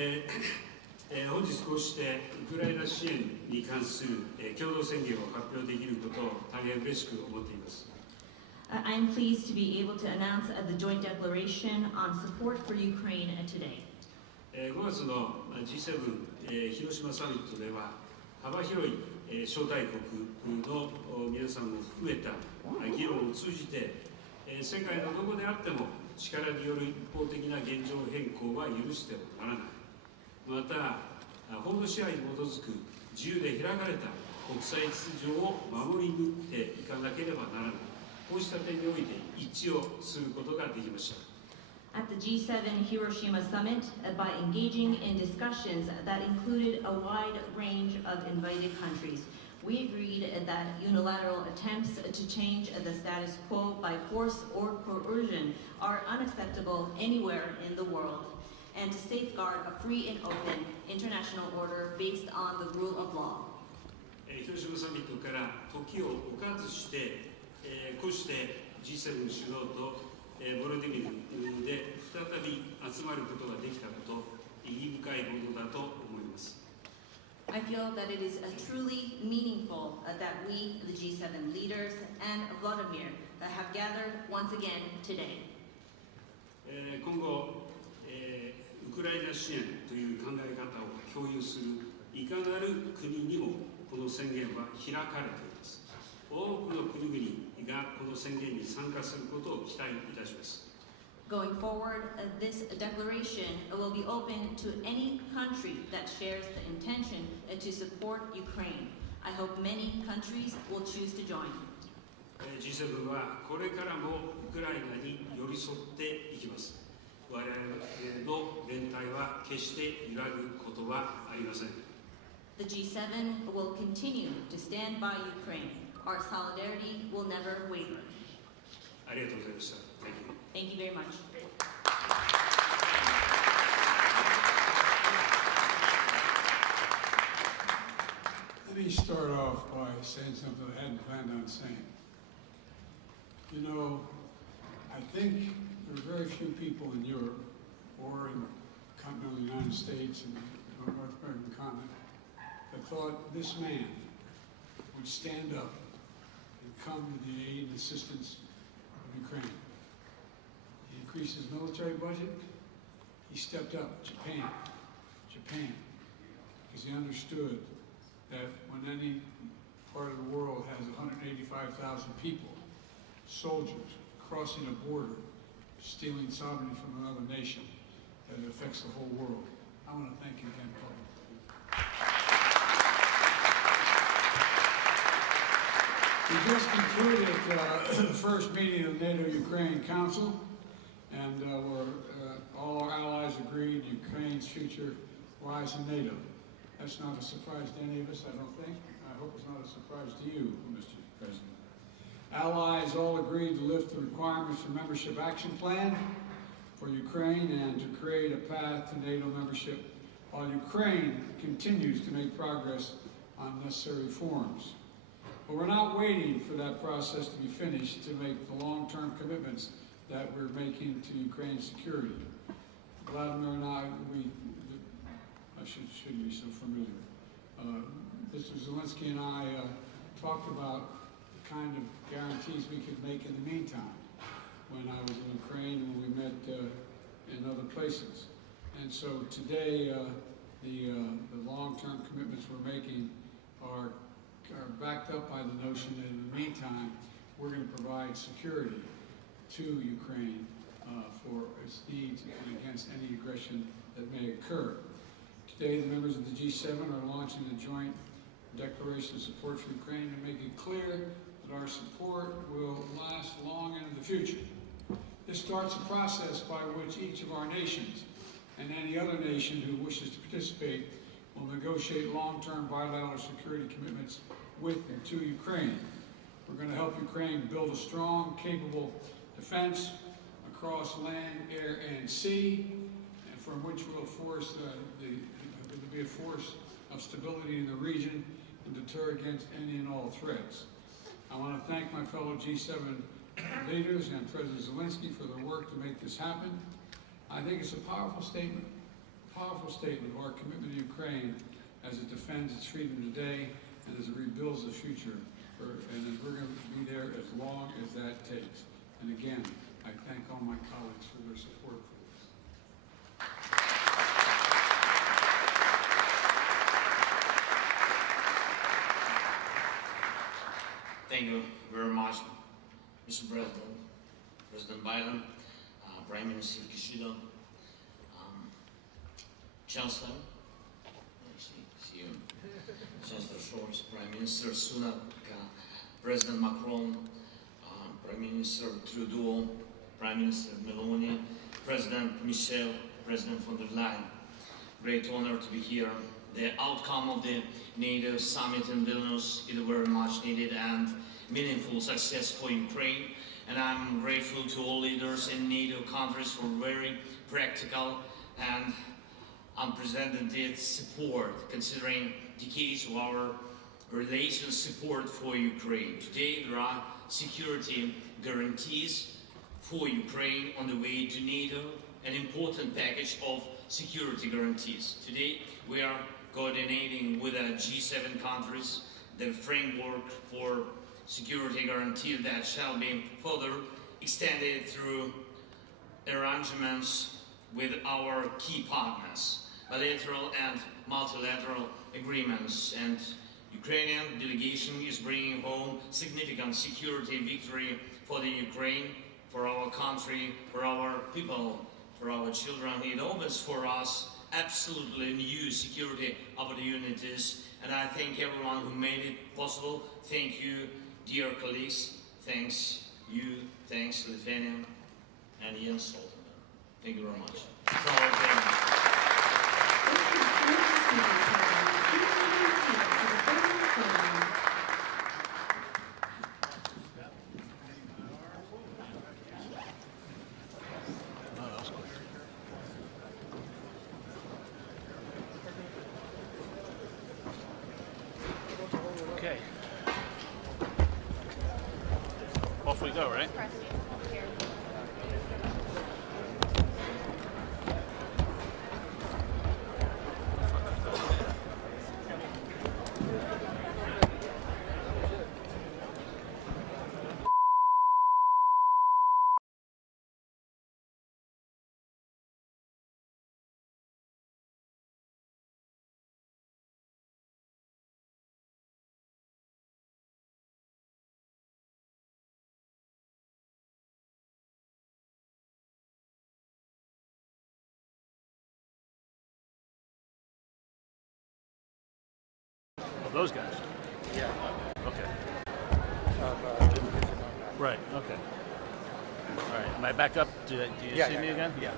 本日こうしてウクライナ支援に関する共同宣言を発表できることを大変嬉しく思っています。I am pleased to be able to announce the joint declaration on support for Ukraine today. 5月の G7 広島サミットでは幅広い招待国の皆さんも含めた議論を通じて世界のどこであっても力による一方的な現状変更は許してはならない。また、法の支配に基づく自由で開かれた国際秩序を守り抜いていかなければならない。こうした点において一致をすることができました。At the G7 Hiroshima summit, by engaging in discussions that included a wide range of invited countries, we agreed that unilateral attempts to change the status quo by force or coercion are unacceptable anywhere in the world, and to safeguard a free and open international order based on the rule of law. 広島サミットから時を置かずして、こうして G7 首脳とボロディミルで再び集まることができたこと、意義深いものだと思います。I feel that it is truly meaningful that we, the G7 leaders, and Vladimir have gathered once again today. 今後、ウクライナ支援という考え方を共有するいかなる国にもこの宣言は開かれています。多くの国々がこの宣言に参加することを期待いたします。Going forward, this declaration will be open to any country that shares the intention to support Ukraine. I hope many countries will choose to join. G7 はこれからもウクライナに寄り添っていきます。我々の連帯は決して揺らぐことはありません。The G7 will continue to stand by Ukraine. Our solidarity will never waver. ありがとうございました。Thank you very much. Let me start off by saying something I hadn't planned on saying. You know, I think there are very few people in Europe or in continental United States and the North American continent that thought this man would stand up and come to the aid and assistance of Ukraine. He increased his military budget. He stepped up. Japan, because he understood that when any part of the world has 185,000 people, soldiers, crossing a border, stealing sovereignty from another nation, that it affects the whole world. I want to thank you again publicly. We just concluded the first meeting of the NATO-Ukraine Council, and all our allies agreed Ukraine's future lies in NATO. That's not a surprise to any of us, I don't think. I hope it's not a surprise to you, Mr. President. Allies all agreed to lift the requirements for membership action plan for Ukraine and to create a path to NATO membership while Ukraine continues to make progress on necessary reforms. But we're not waiting for that process to be finished to make the long-term commitments that we're making to Ukraine's security. Vladimir and I shouldn't be so familiar. Mr. Zelenskyy and I talked about the kind of guarantees we could make in the meantime when I was in Ukraine and when we met in other places. And so today, the long-term commitments we're making are backed up by the notion that in the meantime, we're going to provide security to Ukraine for its needs and against any aggression that may occur. Today, the members of the G7 are launching a joint declaration of support for Ukraine to make it clear that our support will last long into the future. This starts a process by which each of our nations and any other nation who wishes to participate will negotiate long-term bilateral security commitments with and to Ukraine. We're going to help Ukraine build a strong, capable defense across land, air, and sea, and from which will be a force of stability in the region and deter against any and all threats. I want to thank my fellow G7 leaders and President Zelenskyy for their work to make this happen. I think it's a powerful statement, a powerful statement of our commitment to Ukraine as it defends its freedom today and as it rebuilds the future. And we're going to be there as long as that takes. And again, I thank all my colleagues for their support for this. Thank you very much, Mr. President, President Biden, Prime Minister Kishida, Chancellor, see you, Chancellor Scholz, Prime Minister Sunak, President Macron, Prime Minister Trudeau, Prime Minister Meloni, President Michel, President von der Leyen. Great honor to be here. The outcome of the NATO summit in Vilnius is a very much needed and meaningful success for Ukraine. And I'm grateful to all leaders in NATO countries for very practical and unprecedented support, considering decades of our relations support for Ukraine. Today there are security guarantees for Ukraine on the way to NATO, an important package of security guarantees. Today we are coordinating with the G7 countries the framework for security guarantee that shall be further extended through arrangements with our key partners, bilateral and multilateral agreements. And Ukrainian delegation is bringing home significant security victory for the Ukraine, for our country, for our people, for our children. It opens for us absolutely new security opportunities, and I thank everyone who made it possible. Thank you, dear colleagues. Thanks you. Thanks Lithuania and Jens Stoltenberg. Thank you very much. Okay. Off we go, right? Those guys. Yeah. Okay. Right. Okay. All right. Am I back up? Do you see me again? Yeah.